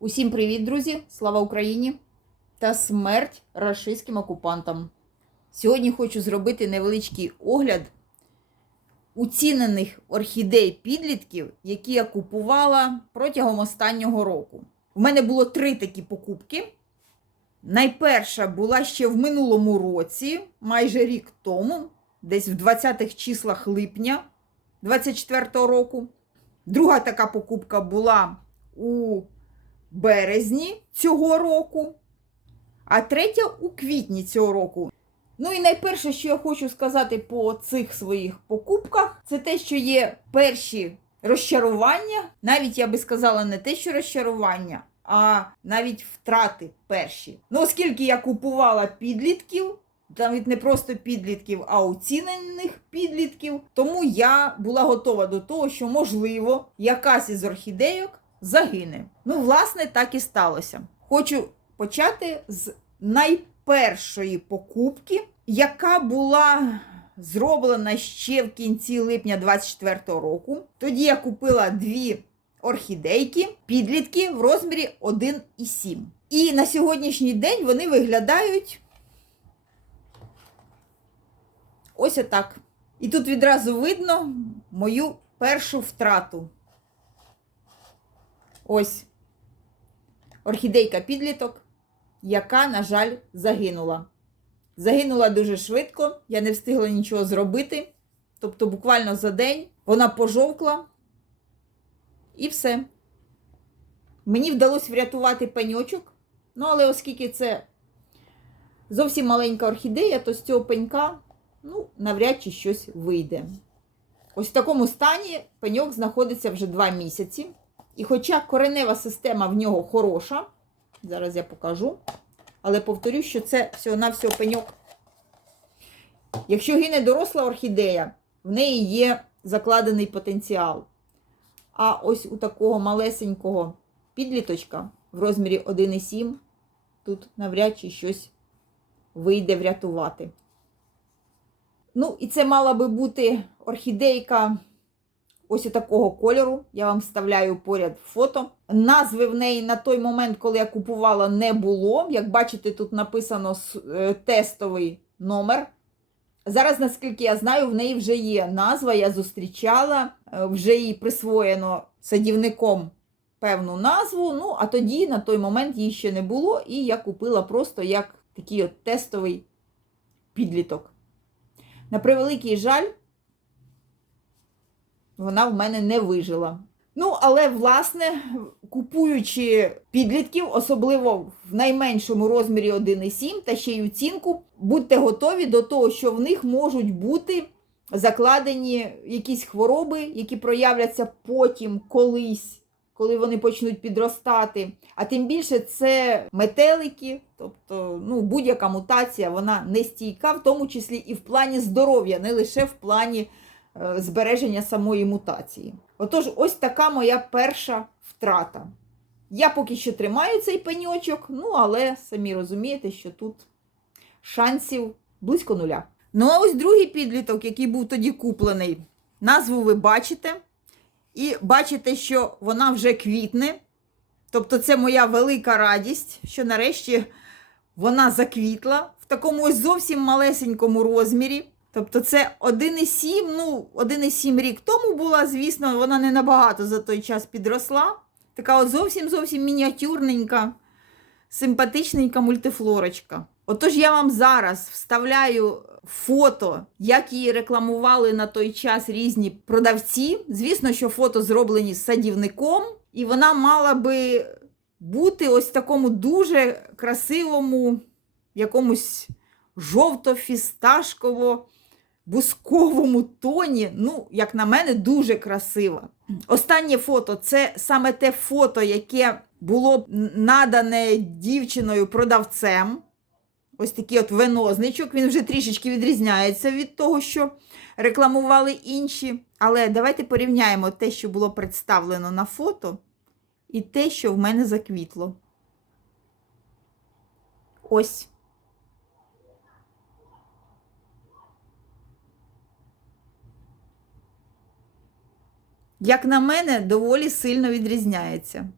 Усім привіт, друзі! Слава Україні та смерть рашистським окупантам. Сьогодні хочу зробити невеличкий огляд уцінених орхідей підлітків, які я купувала протягом останнього року. У мене було три такі покупки. Найперша була ще в минулому році, майже рік тому, десь в 20-х числах липня 24-го року. Друга така покупка була у березні цього року, а третя у квітні цього року. Ну і найперше, що я хочу сказати по цих своїх покупках, це те, що є перші розчарування. Навіть я би сказала, не те, що розчарування, а навіть втрати перші. Ну, оскільки я купувала підлітків, навіть не просто підлітків, а оцінених підлітків, тому я була готова до того, що, можливо, якась із орхідейок загине. Ну, власне, так і сталося. Хочу почати з найпершої покупки, яка була зроблена ще в кінці липня 24-го року. Тоді я купила дві орхідейки, підлітки в розмірі 1,7. І на сьогоднішній день вони виглядають ось отак. І тут відразу видно мою першу втрату. Ось орхідейка підліток, яка, на жаль, загинула. Загинула дуже швидко, я не встигла нічого зробити. Тобто, буквально за день вона пожовкла і все. Мені вдалося врятувати пеньочок. Ну, але оскільки це зовсім маленька орхідея, то з цього пенька ну, навряд чи щось вийде. Ось в такому стані пеньок знаходиться вже 2 місяці. І хоча коренева система в нього хороша, зараз я покажу, але повторю, що це всього-навсього пеньок. Якщо гине доросла орхідея, в неї є закладений потенціал. А ось у такого малесенького підліточка в розмірі 1,7 тут навряд чи щось вийде врятувати. Ну, і це мала би бути орхідейка ось такого кольору. Я вам вставляю поряд фото. Назви в неї на той момент, коли я купувала, не було. Як бачите, тут написано е, тестовий номер. Зараз, наскільки я знаю, в неї вже є назва, я зустрічала, е, вже їй присвоєно садівником певну назву. Ну, а тоді, на той момент, її ще не було, і я купила просто як такий от тестовий підліток. На превеликий жаль, вона в мене не вижила. Ну, але, власне, купуючи підлітків, особливо в найменшому розмірі 1,7 та ще й оцінку, будьте готові до того, що в них можуть бути закладені якісь хвороби, які проявляться потім колись, коли вони почнуть підростати. А тим більше це метелики, тобто ну, будь-яка мутація, вона не стійка, в тому числі і в плані здоров'я, не лише в плані. Е, збереження самої мутації. Отож, ось така моя перша втрата. Я поки що тримаю цей пеньочок, ну, але самі розумієте, що тут шансів близько нуля. Ну, а ось другий підліток, який був тоді куплений, назву ви бачите. І бачите, що вона вже квітне. Тобто, це моя велика радість, що нарешті вона заквітла в такому зовсім малесенькому розмірі. Тобто це 1,7, ну, 1,7 рік тому була, звісно, вона не набагато за той час підросла. Така от зовсім зовсім мініатюрненька, симпатичненька мультифлорочка. Отож, я вам зараз вставляю фото, як її рекламували на той час різні продавці. Звісно, що фото зроблені з садівником, і вона мала би бути ось такому дуже красивому, якомусь жовто-фісташково бусковому тоні, ну, як на мене, дуже красива. Останнє фото це саме те фото, яке було надане дівчиною-продавцем. Ось такий от венозничок. Він вже трішечки відрізняється від того, що рекламували інші. Але давайте порівняємо те, що було представлено на фото, і те, що в мене заквітло. Ось. як на мене, доволі сильно відрізняється.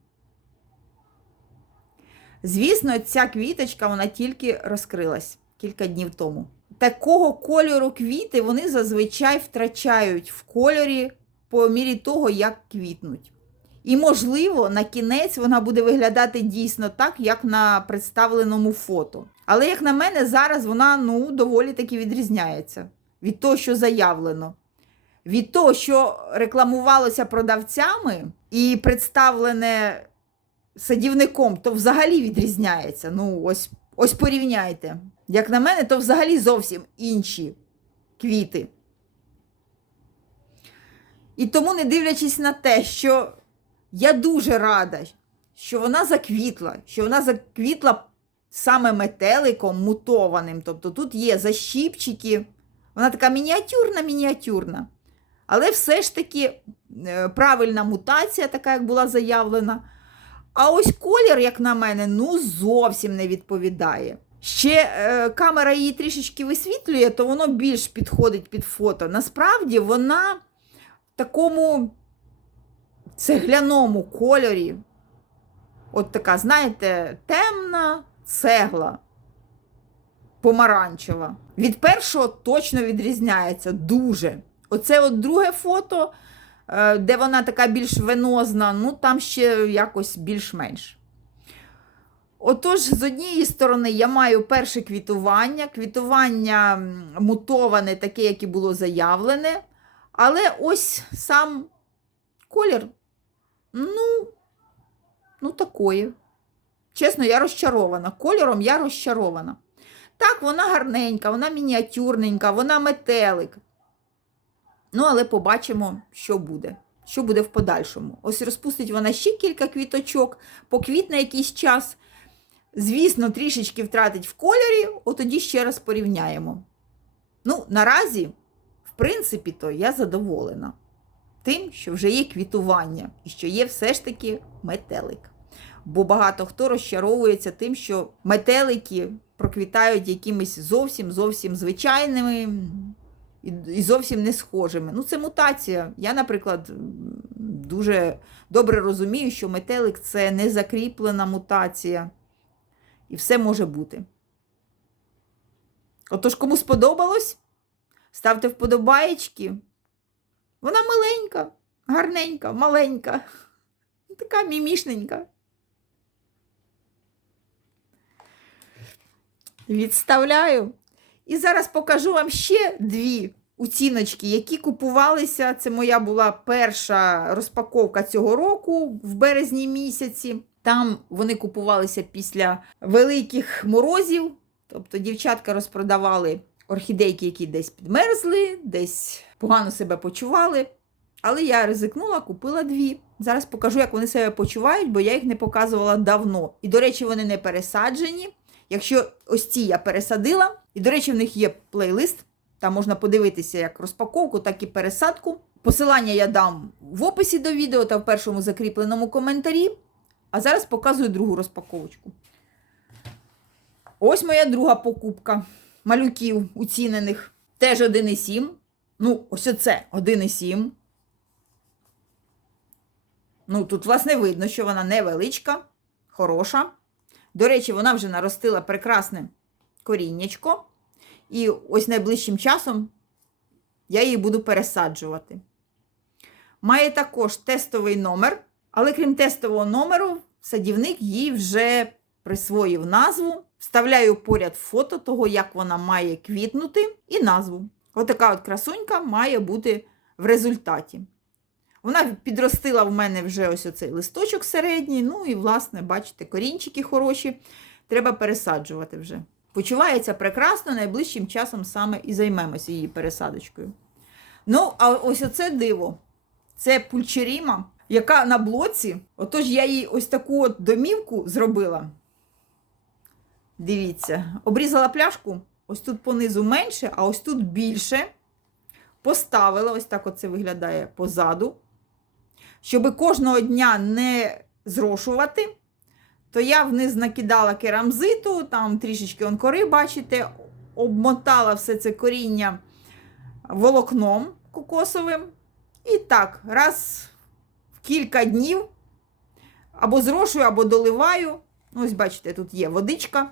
Звісно, ця квіточка вона тільки розкрилась кілька днів тому. Такого кольору квіти вони зазвичай втрачають в кольорі по мірі того, як квітнуть. І, можливо, на кінець вона буде виглядати дійсно так, як на представленому фото. Але, як на мене, зараз вона ну, доволі таки відрізняється від того, що заявлено. Від того, що рекламувалося продавцями і представлене садівником, то взагалі відрізняється. Ну, ось, ось порівняйте. Як на мене, то взагалі зовсім інші квіти. І тому, не дивлячись на те, що я дуже рада, що вона заквітла, що вона заквітла саме метеликом мутованим. Тобто тут є защіпчики, вона така мініатюрна, мініатюрна. Але все ж таки е, правильна мутація, така як була заявлена. А ось колір, як на мене, ну зовсім не відповідає. Ще е, камера її трішечки висвітлює, то воно більш підходить під фото. Насправді вона в такому цегляному кольорі. От така, знаєте, темна цегла помаранчева. Від першого точно відрізняється дуже. Оце от друге фото, де вона така більш венозна, ну там ще якось більш-менш. Отож, з однієї сторони, я маю перше квітування, квітування мутоване, таке, як і було заявлене. Але ось сам колір, ну, ну такої. Чесно, я розчарована. Кольором я розчарована. Так, вона гарненька, вона мініатюрненька, вона метелик. Ну, але побачимо, що буде. Що буде в подальшому. Ось розпустить вона ще кілька квіточок, поквітне якийсь час. Звісно, трішечки втратить в кольорі, от тоді ще раз порівняємо. Ну, наразі, в принципі, то я задоволена тим, що вже є квітування і що є все ж таки метелик. Бо багато хто розчаровується тим, що метелики проквітають якимись зовсім зовсім звичайними і зовсім не схожими. Ну, це мутація. Я, наприклад, дуже добре розумію, що метелик це не закріплена мутація. І все може бути. Отож, кому сподобалось, ставте вподобаєчки. Вона миленька, гарненька, маленька, така мімішненька. Відставляю. І зараз покажу вам ще дві оціночки, які купувалися. Це моя була перша розпаковка цього року в березні місяці. Там вони купувалися після великих морозів. Тобто дівчатка розпродавали орхідейки, які десь підмерзли, десь погано себе почували. Але я ризикнула, купила дві. Зараз покажу, як вони себе почувають, бо я їх не показувала давно. І, до речі, вони не пересаджені. Якщо ось ці я пересадила, і, до речі, в них є плейлист, там можна подивитися як розпаковку, так і пересадку. Посилання я дам в описі до відео та в першому закріпленому коментарі. А зараз показую другу розпаковочку. Ось моя друга покупка малюків уцінених. Теж 1,7. Ну, ось оце 1,7. Ну, тут, власне, видно, що вона невеличка, хороша. До речі, вона вже наростила прекрасне коріннячко. І ось найближчим часом я її буду пересаджувати. Має також тестовий номер, але крім тестового номеру, садівник їй вже присвоїв назву. Вставляю поряд фото того, як вона має квітнути, і назву. Отака от красунька має бути в результаті. Вона підростила в мене вже ось оцей листочок середній. Ну і, власне, бачите, корінчики хороші. Треба пересаджувати вже. Почувається прекрасно, найближчим часом саме і займемося її пересадочкою. Ну, а ось оце диво. Це пульчеріма, яка на блоці. Отож, я їй ось таку от домівку зробила. Дивіться, обрізала пляшку, ось тут понизу менше, а ось тут більше. Поставила, ось так оце виглядає позаду. Щоб кожного дня не зрошувати, то я вниз накидала керамзиту, там трішечки он кори, бачите, обмотала все це коріння волокном кокосовим. І так, раз в кілька днів або зрошую, або доливаю. Ось бачите, тут є водичка.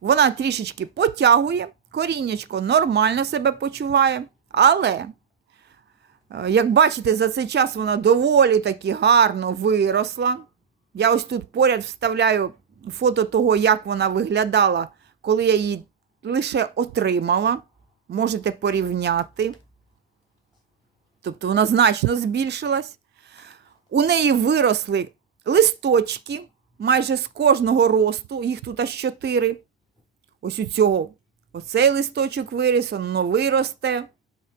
Вона трішечки потягує, коріннячко нормально себе почуває. Але, як бачите, за цей час вона доволі таки гарно виросла. Я ось тут поряд вставляю фото того, як вона виглядала, коли я її лише отримала. Можете порівняти. Тобто вона значно збільшилась. У неї виросли листочки майже з кожного росту, їх тут аж чотири. Ось у цього оцей листочок виріс, он новий росте.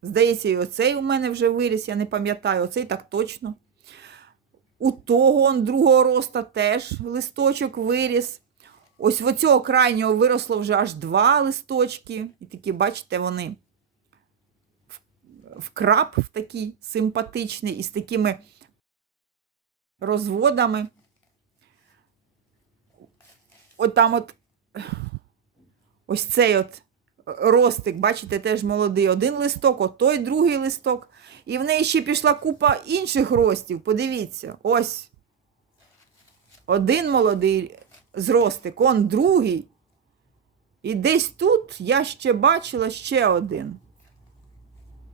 Здається, і оцей у мене вже виріс, я не пам'ятаю, оцей так точно. У того он другого роста теж листочок виріс. Ось в оцього крайнього виросло вже аж два листочки. І такі, бачите, вони в крап в такий симпатичний і з такими розводами. От там от ось цей от ростик, бачите, теж молодий один листок, от той другий листок. І в неї ще пішла купа інших ростів. Подивіться, ось. Один молодий зростик, он другий. І десь тут я ще бачила ще один.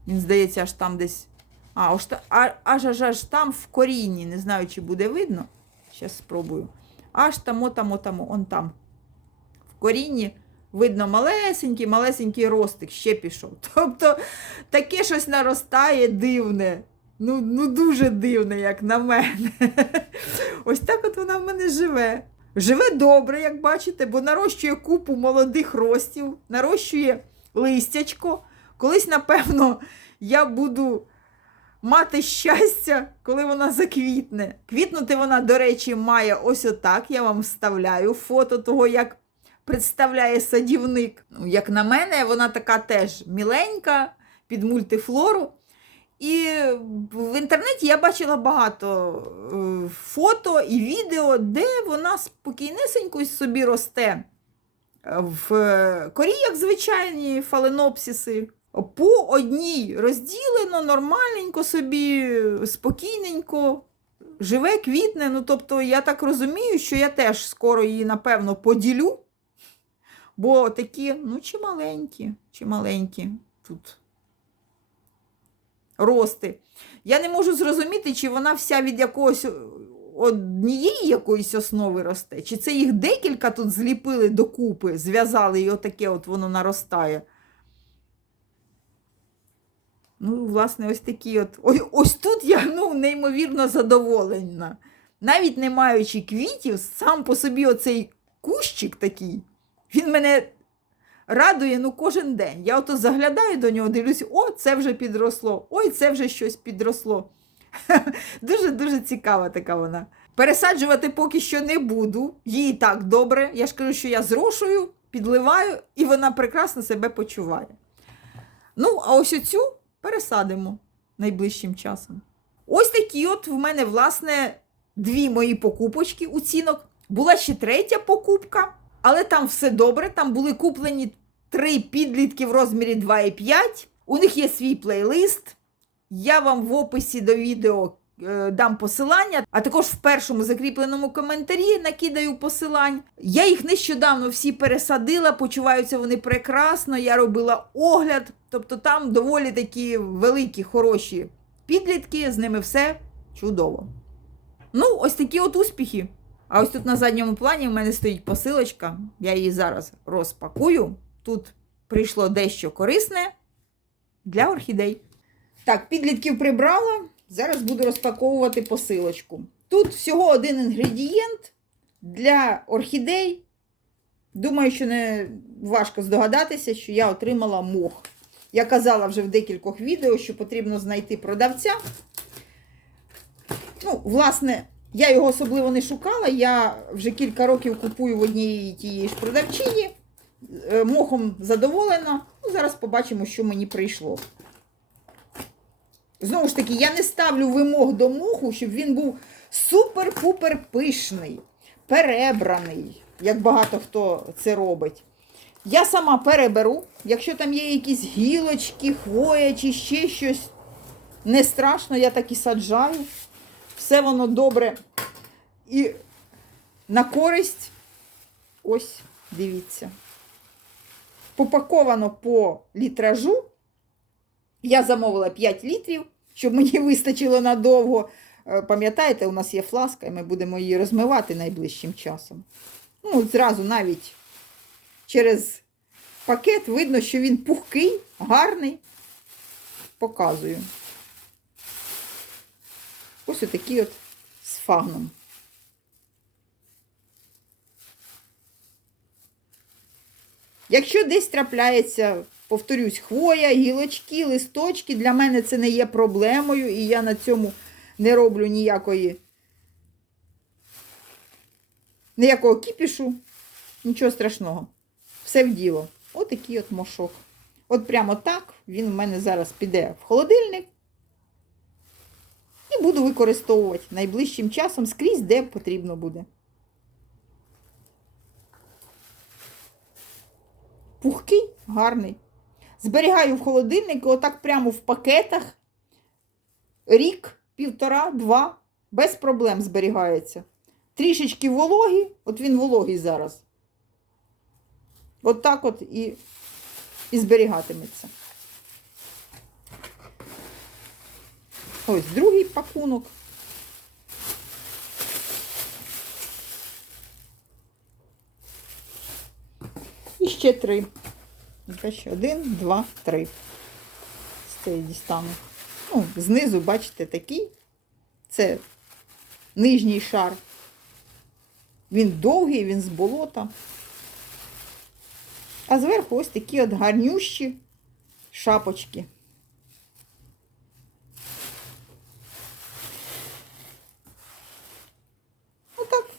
Він, здається, аж там десь. А, аж, аж аж там в корінні. Не знаю, чи буде видно. Зараз спробую. Аж тамо, тамо, тамо, он там. В корінні видно малесенький, малесенький ростик ще пішов. Тобто таке щось наростає дивне. Ну, ну дуже дивне, як на мене. Ось так от вона в мене живе. Живе добре, як бачите, бо нарощує купу молодих ростів, нарощує листячко. Колись, напевно, я буду мати щастя, коли вона заквітне. Квітнути вона, до речі, має ось отак. Я вам вставляю фото того, як представляє садівник. Ну, Як на мене, вона така теж міленька під мультифлору. І в інтернеті я бачила багато е, фото і відео, де вона спокійнесенько собі росте в корі, як звичайні фаленопсиси. По одній розділено, нормальненько собі, спокійненько, живе, квітне. Ну, тобто, я так розумію, що я теж скоро її, напевно, поділю. Бо такі, ну, чи маленькі, чи маленькі тут рости. Я не можу зрозуміти, чи вона вся від якогось однієї якоїсь основи росте, чи це їх декілька тут зліпили докупи, зв'язали і отаке от воно наростає. Ну, власне, ось такі от. Ось, ось тут я ну, неймовірно задоволена. Навіть не маючи квітів, сам по собі оцей кущик такий, він мене радує ну, кожен день. Я ото заглядаю до нього, дивлюся, о, це вже підросло, ой, це вже щось підросло. Дуже-дуже цікава така вона. Пересаджувати поки що не буду. Їй так добре. Я ж кажу, що я зрошую, підливаю, і вона прекрасно себе почуває. Ну, а ось оцю пересадимо найближчим часом. Ось такі от в мене, власне, дві мої покупочки у цінок. Була ще третя покупка, але там все добре. Там були куплені три підлітки в розмірі 2,5. У них є свій плейлист. Я вам в описі до відео е, дам посилання, а також в першому закріпленому коментарі накидаю посилань. Я їх нещодавно всі пересадила, почуваються вони прекрасно. Я робила огляд, тобто там доволі такі великі, хороші підлітки, з ними все чудово. Ну, ось такі от успіхи. А ось тут на задньому плані в мене стоїть посилочка. Я її зараз розпакую. Тут прийшло дещо корисне для орхідей. Так, підлітків прибрала. Зараз буду розпаковувати посилочку. Тут всього один інгредієнт для орхідей. Думаю, що не важко здогадатися, що я отримала мох. Я казала вже в декількох відео, що потрібно знайти продавця. Ну, власне, я його особливо не шукала. Я вже кілька років купую в одній тієї ж продавчині. Е, Мохом задоволена. Ну, зараз побачимо, що мені прийшло. Знову ж таки, я не ставлю вимог до моху, щоб він був супер-пупер пишний, перебраний, як багато хто це робить. Я сама переберу, якщо там є якісь гілочки, хвоя чи ще щось, не страшно, я так і саджаю. Все воно добре і на користь. Ось, дивіться. Попаковано по літражу. Я замовила 5 літрів, щоб мені вистачило надовго. Е, Пам'ятаєте, у нас є фласка, і ми будемо її розмивати найближчим часом. Ну, зразу навіть через пакет видно, що він пухкий, гарний. Показую. Ось отакий от з фагном. Якщо десь трапляється, повторюсь, хвоя, гілочки, листочки, для мене це не є проблемою, і я на цьому не роблю ніякої ніякого кіпішу, нічого страшного. Все в діло. Отакий от мошок. От прямо так він в мене зараз піде в холодильник. Буду використовувати найближчим часом скрізь, де потрібно буде. Пухкий, гарний. Зберігаю в холодильнику, отак прямо в пакетах. Рік, півтора, два, без проблем зберігається. Трішечки вологі, от він вологий зараз. От от і, і зберігатиметься. Ось другий пакунок. І ще три. Один, два, три. З цієї дістану. Ну, знизу, бачите, такий. Це нижній шар. Він довгий, він з болота. А зверху ось такі от гарнющі шапочки. Отак.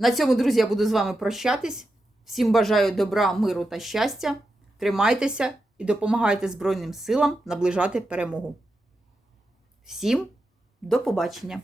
На цьому, друзі, я буду з вами прощатись. Всім бажаю добра, миру та щастя. Тримайтеся і допомагайте Збройним силам наближати перемогу. Всім до побачення!